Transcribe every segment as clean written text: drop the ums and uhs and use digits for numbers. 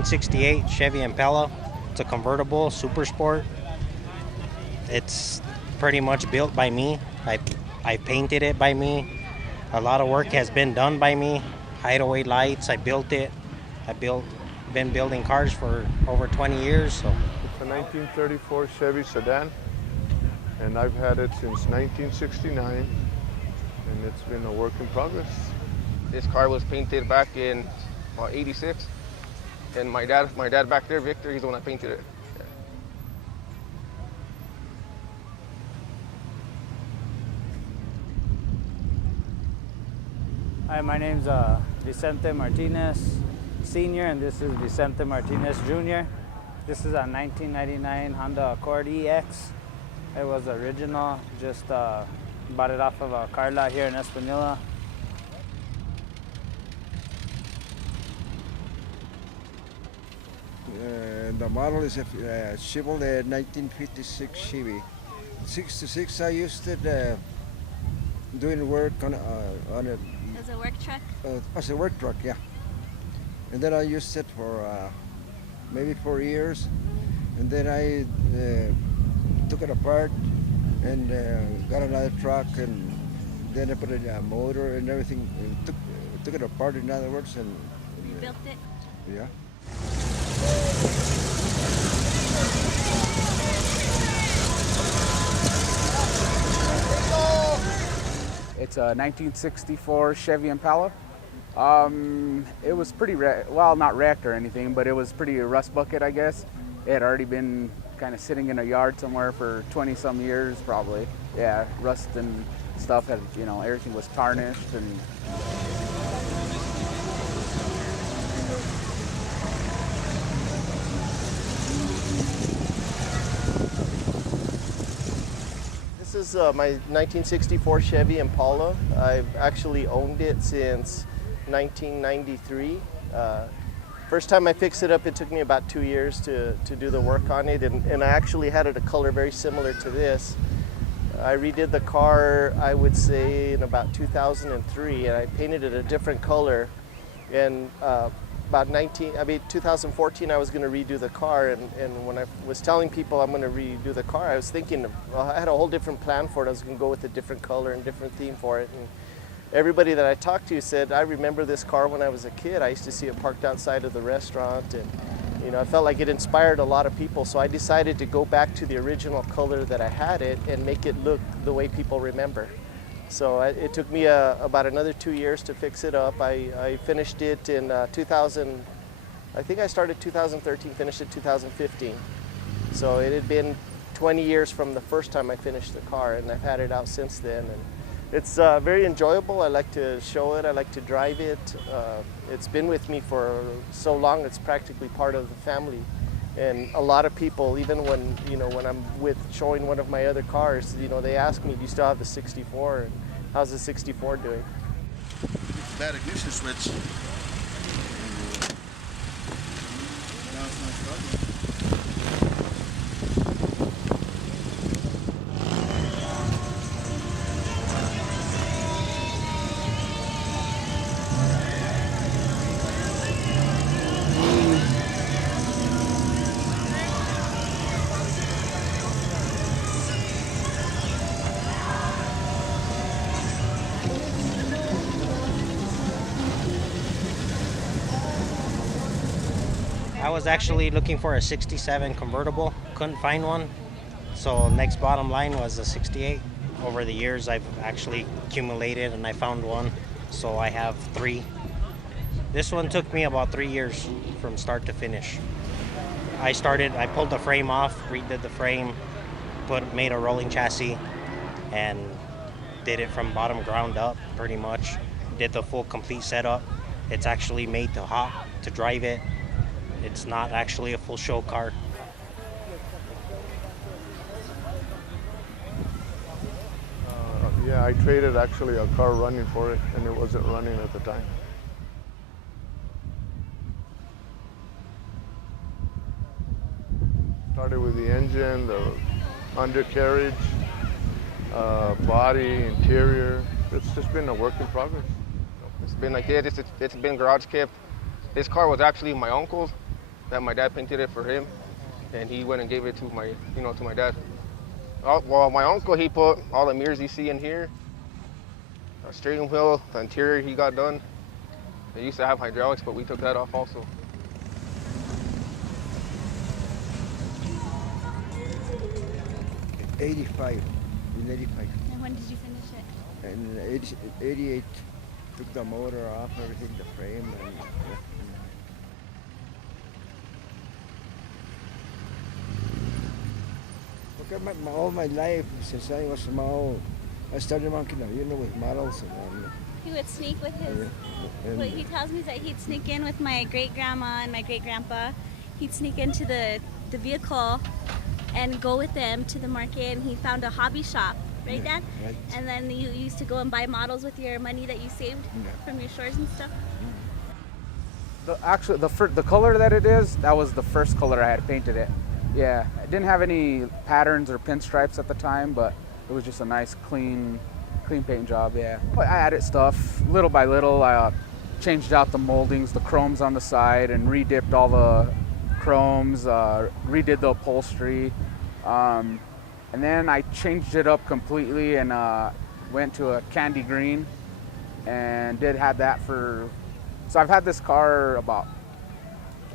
1968 Chevy Impala. It's a convertible, super sport. It's pretty much built by me. I painted it by me. A lot of work has been done by me. Hideaway lights, I built it. Been building cars for over 20 years. So. It's a 1934 Chevy sedan, and I've had it since 1969, and it's been a work in progress. This car was painted back in about '86, and my dad back there, Victor, he's the one that painted it. Yeah. Hi, my name's Vicente Martinez Sr., and this is Vicente Martinez Jr. This is a 1999 Honda Accord EX. It was original, just bought it off of a car lot here in Espanola. The model is a Chevrolet 1956 Chevy. 66, I used it doing work on it. As a work truck? As a work truck, yeah. And then I used it for maybe 4 years. And then I took it apart and got another truck, and then I put a motor and everything. And took it apart, in other words. And rebuilt it? Yeah. It's a 1964 Chevy Impala. It was pretty, well, not wrecked or anything, but it was pretty rust bucket, I guess. It had already been kind of sitting in a yard somewhere for 20 some years, probably. Yeah, rust and stuff had, everything was tarnished. And this is my 1964 Chevy Impala. I've actually owned it since 1993. First time I fixed it up, it took me about 2 years to do the work on it, and I actually had it a color very similar to this. I redid the car, I would say, in about 2003, and I painted it a different color. And about 2014, I was going to redo the car, and when I was telling people I'm going to redo the car, I was thinking, I had a whole different plan for it. I was going to go with a different color and different theme for it. And everybody that I talked to said, I remember this car when I was a kid. I used to see it parked outside of the restaurant, and I felt like it inspired a lot of people. So I decided to go back to the original color that I had it and make it look the way people remember. So it took me about another 2 years to fix it up. I finished it in 2000, I think I started 2013, finished it 2015. So it had been 20 years from the first time I finished the car, and I've had it out since then. And it's very enjoyable. I like to show it, I like to drive it. It's been with me for so long, it's practically part of the family. And a lot of people, even when I'm showing one of my other cars, they ask me, do you still have the 64? And how's the 64 doing? It's that ignition switch. Now it's not starting. I was actually looking for a 67 convertible, couldn't find one. So next bottom line was a 68. Over the years I've actually accumulated and I found one. So I have 3. This one took me about 3 years from start to finish. I pulled the frame off, redid the frame, made a rolling chassis, and did it from bottom ground up pretty much. Did the full complete setup. It's actually made to drive it. It's not actually a full show car. Yeah, I traded actually a car running for it, and it wasn't running at the time. Started with the engine, the undercarriage, body, interior. It's just been a work in progress. It's been like this. It's been garage kept. This car was actually my uncle's, that my dad painted it for him, and he went and gave it to my, to my dad. Well, my uncle, he put all the mirrors you see in here, a steering wheel, the interior he got done. They used to have hydraulics, but we took that off also. '85. In '85. And when did you finish it? And '88, took the motor off, everything, the frame, and okay, all my life since I was small, I started monkeying, with models and He would sneak with his. What he tells me is that he'd sneak in with my great grandma and my great grandpa. He'd sneak into the vehicle and go with them to the market, and he found a hobby shop, right, Dad? Right. And then you used to go and buy models with your money that you saved from your shores and stuff. The color that it is, that was the first color I had painted it. Yeah, it didn't have any patterns or pinstripes at the time, but it was just a nice clean paint job, yeah. I added stuff little by little. I changed out the moldings, the chromes on the side, and redipped all the chromes, redid the upholstery. And then I changed it up completely and went to a candy green and had that for, so I've had this car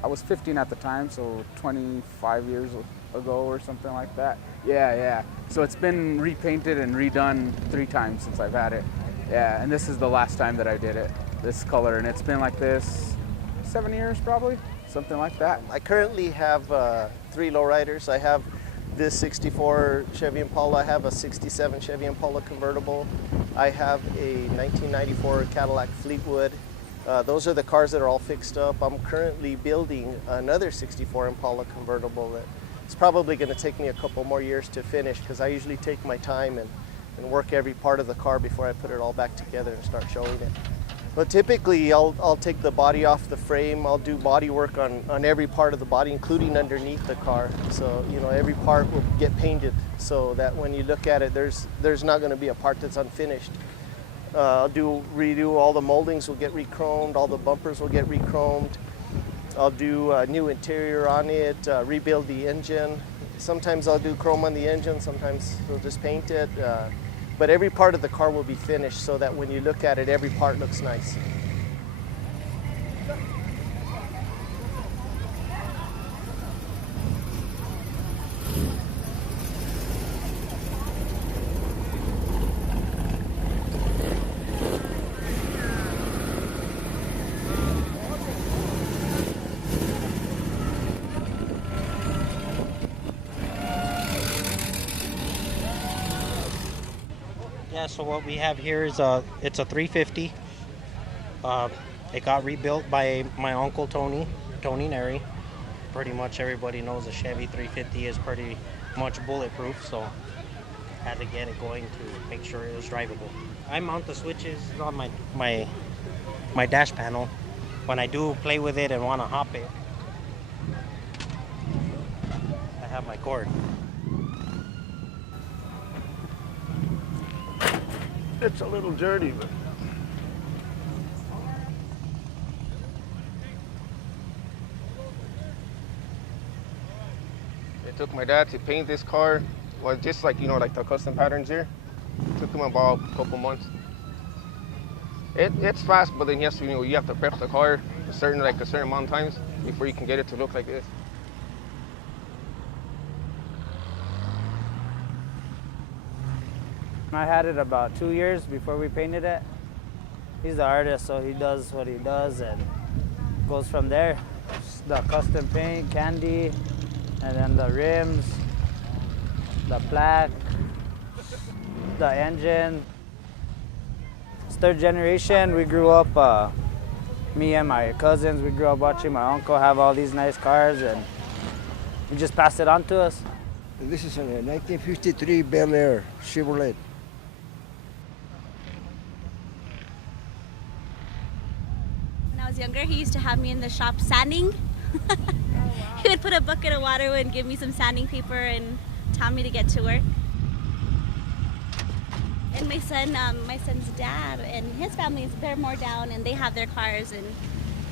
I was 15 at the time, so 25 years ago or something like that. Yeah. So it's been repainted and redone 3 times since I've had it. Yeah, and this is the last time that I did it, this color, and it's been like this 7 years probably, something like that. I currently have 3 lowriders. I have this 64 Chevy Impala, I have a 67 Chevy Impala convertible, I have a 1994 Cadillac Fleetwood. Those are the cars that are all fixed up. I'm currently building another 64 Impala convertible that it's probably going to take me a couple more years to finish, because I usually take my time and work every part of the car before I put it all back together and start showing it. But typically I'll take the body off the frame, I'll do body work on every part of the body, including underneath the car. So, every part will get painted so that when you look at it, there's not going to be a part that's unfinished. I'll redo all the moldings will get re-chromed, all the bumpers will get re-chromed. I'll do a new interior on it, rebuild the engine. Sometimes I'll do chrome on the engine, sometimes we'll just paint it. But every part of the car will be finished so that when you look at it, every part looks nice. Yeah, so what we have here is it's a 350. It got rebuilt by my uncle Tony Neri. Pretty much everybody knows a Chevy 350 is pretty much bulletproof, so had to get it going to make sure it was drivable. I mount the switches on my dash panel when I do play with it and want to hop it. I have my cord. It's a little dirty, but It took my dad to paint this car, well, just like, like the custom patterns here. It took him about a couple months. It's fast, but then yes, you have to prep the car a certain amount of times before you can get it to look like this. I had it about 2 years before we painted it. He's the artist, so he does what he does and goes from there. The custom paint, candy, and then the rims, the plaque, the engine. It's 3rd generation. We grew up, me and my cousins, we grew up watching my uncle have all these nice cars, and he just passed it on to us. this is a 1953 Bel Air Chevrolet. When I was younger, he used to have me in the shop sanding. He would put a bucket of water and give me some sanding paper and tell me to get to work. And my son's dad and his family, they're more down and they have their cars, and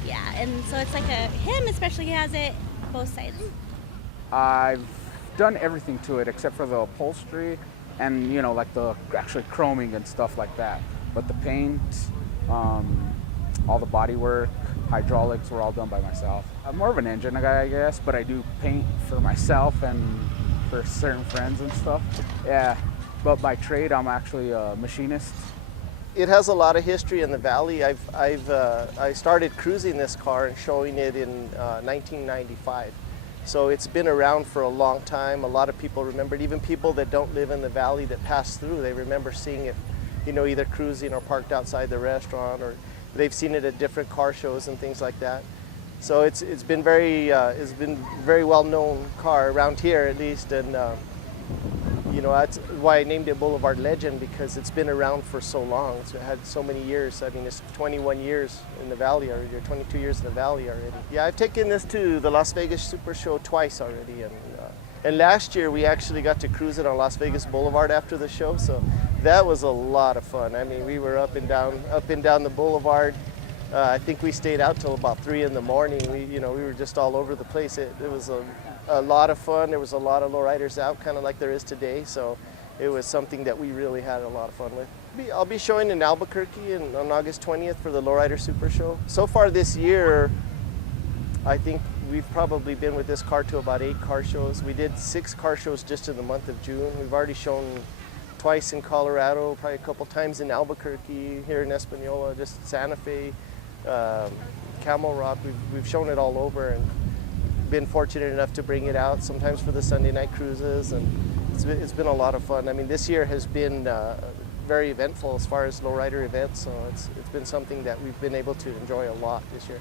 yeah, and so it's like him especially has it both sides? I've done everything to it except for the upholstery and, you know, like the actually chroming and stuff like that. But the paint, all the body work, hydraulics were all done by myself. I'm more of an engine guy, I guess, but I do paint for myself and for certain friends and stuff. Yeah, but by trade, I'm actually a machinist. It has a lot of history in the valley. I started cruising this car and showing it in 1995. So it's been around for a long time. A lot of people remember it. Even people that don't live in the valley that pass through, they remember seeing it, you know, either cruising or parked outside the restaurant, or they've seen it at different car shows and things like that. So it's been very well known car around here, at least, and you know, that's why I named it Boulevard Legend, because it's been around for so long. It's had so many years. I mean, it's 21 years in the valley already, or 22 years in the valley already. Yeah, I've taken this to the Las Vegas Super Show twice already, and last year we actually got to cruise it on Las Vegas Boulevard after the show, so that was a lot of fun. I mean, we were up and down the boulevard. I think we stayed out till about 3 in the morning. We were just all over the place. It was a lot of fun. There was a lot of lowriders out, kind of like there is today. So it was something that we really had a lot of fun with. I'll be showing in Albuquerque on August 20th for the Lowrider Super Show. So far this year, I think we've probably been with this car to about 8 car shows. We did 6 car shows just in the month of June. We've already shown twice in Colorado, probably a couple times in Albuquerque, here in Espanola, just Santa Fe, Camel Rock. We've shown it all over and been fortunate enough to bring it out sometimes for the Sunday night cruises, and it's been a lot of fun. I mean, this year has been very eventful as far as lowrider events, so it's been something that we've been able to enjoy a lot this year.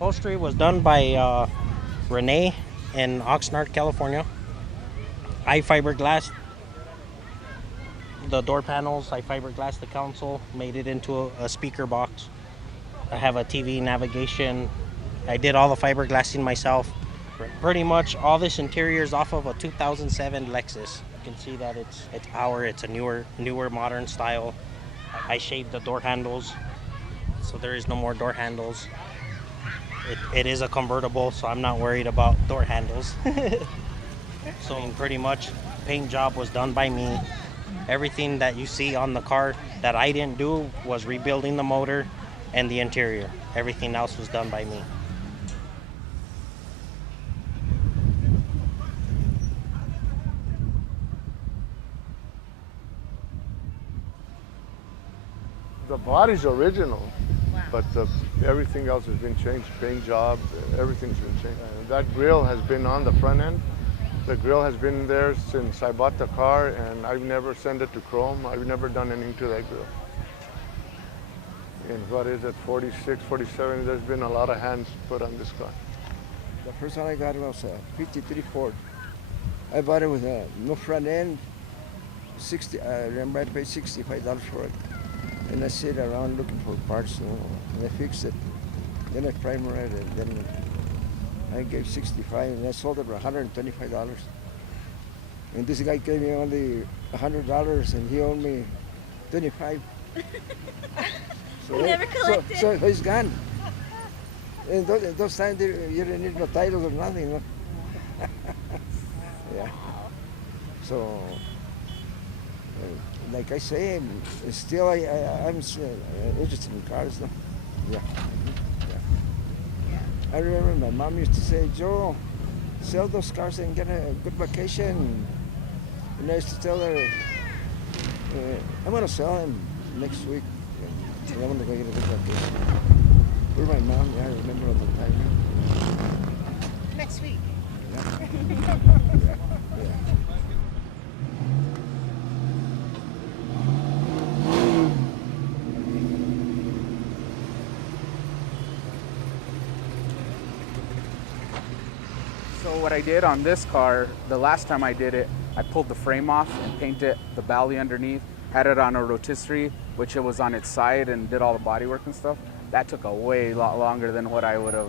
Upholstery was done by Renee in Oxnard, California. I fiberglassed the door panels. I fiberglassed the console, made it into a speaker box. I have a TV navigation. I did all the fiberglassing myself. Pretty much all this interior is off of a 2007 Lexus. You can see that it's a newer modern style. I shaved the door handles, so there is no more door handles. It is a convertible, so I'm not worried about door handles. So pretty much paint job was done by me. Everything that you see on the car that I didn't do was rebuilding the motor and the interior. Everything else was done by me. The body's original, but everything else has been changed. Paint job, everything's been changed. That grill has been on the front end. The grill has been there since I bought the car, and I've never sent it to chrome. I've never done anything to that grill. And what is it, 46, 47, there's been a lot of hands put on this car. The first one I got was a 53 Ford. I bought it with no front end. I remember I paid $65 for it. And I sit around looking for parts, and I fixed it. Then I primer it, and then I gave $65, and I sold it for $125. And this guy gave me only $100, and he owed me $25. So, never collected. So he's gone. And those times you didn't need no titles or nothing. No? Yeah. So. Like I say, still I'm interested in cars. No? Yeah. I remember my mom used to say, "Joe, sell those cars and get a good vacation." And I used to tell her, "I'm gonna sell them next week. And I'm gonna go get a good vacation." Where's my mom? Yeah, I remember all the time. Next week. Yeah. Yeah. So what I did on this car, the last time I did it, I pulled the frame off and painted the belly underneath, had it on a rotisserie, which it was on its side, and did all the bodywork and stuff. That took a way lot longer than what I would have,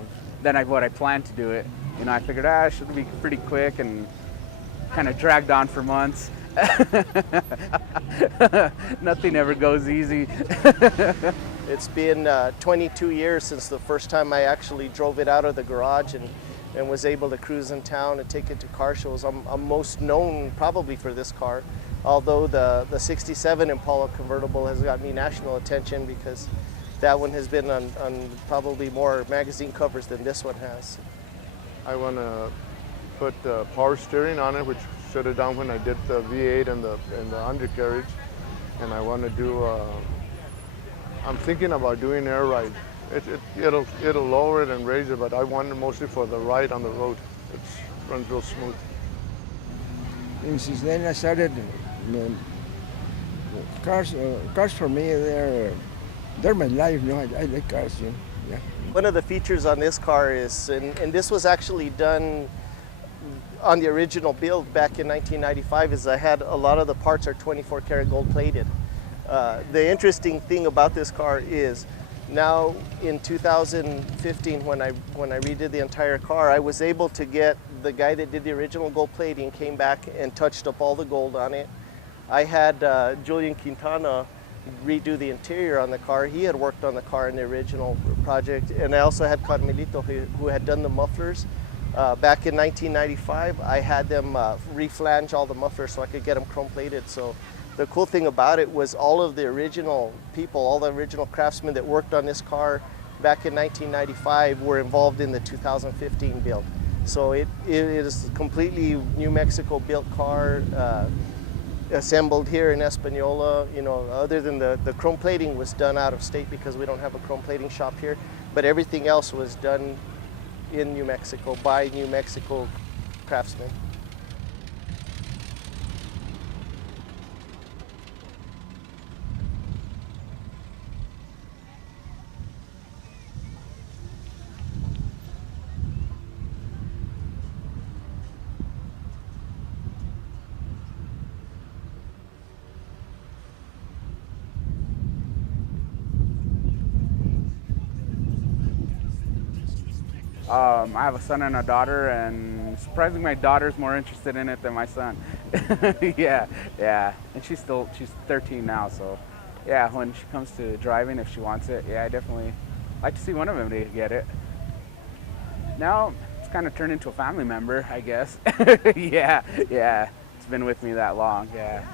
what I planned to do it. You know, I figured, it should be pretty quick, and kind of dragged on for months. Nothing ever goes easy. It's been 22 years since the first time I actually drove it out of the garage and was able to cruise in town and take it to car shows. I'm most known probably for this car, although the 67 Impala convertible has got me national attention because that one has been on probably more magazine covers than this one has. I want to put power steering on it, which shut it down when I did the V8 and the undercarriage. And I want to do, I'm thinking about doing air ride. It'll lower it and raise it, but I want it mostly for the ride on the road. It runs real smooth. And since then I started, cars for me, they're my life, you know, I like cars, you know, yeah. One of the features on this car is, and this was actually done on the original build back in 1995, is I had a lot of the parts are 24 karat gold plated. The interesting thing about this car is now in 2015 when I redid the entire car, I was able to get the guy that did the original gold plating came back and touched up all the gold on it. I had Julian Quintana redo the interior on the car. He had worked on the car in the original project, and I also had Carmelito who had done the mufflers. Back in 1995, I had them reflange all the mufflers so I could get them chrome plated. So the cool thing about it was all of the original people, all the original craftsmen that worked on this car back in 1995 were involved in the 2015 build. So it is a completely New Mexico built car, assembled here in Espanola. You know, other than the chrome plating was done out of state because we don't have a chrome plating shop here, but everything else was done in New Mexico by New Mexico craftsmen. I have a son and a daughter, and surprisingly, my daughter's more interested in it than my son. Yeah, and she's 13 now, so yeah, when she comes to driving, if she wants it, yeah, I definitely like to see one of them to get it. Now, it's kind of turned into a family member, I guess. Yeah, it's been with me that long, yeah.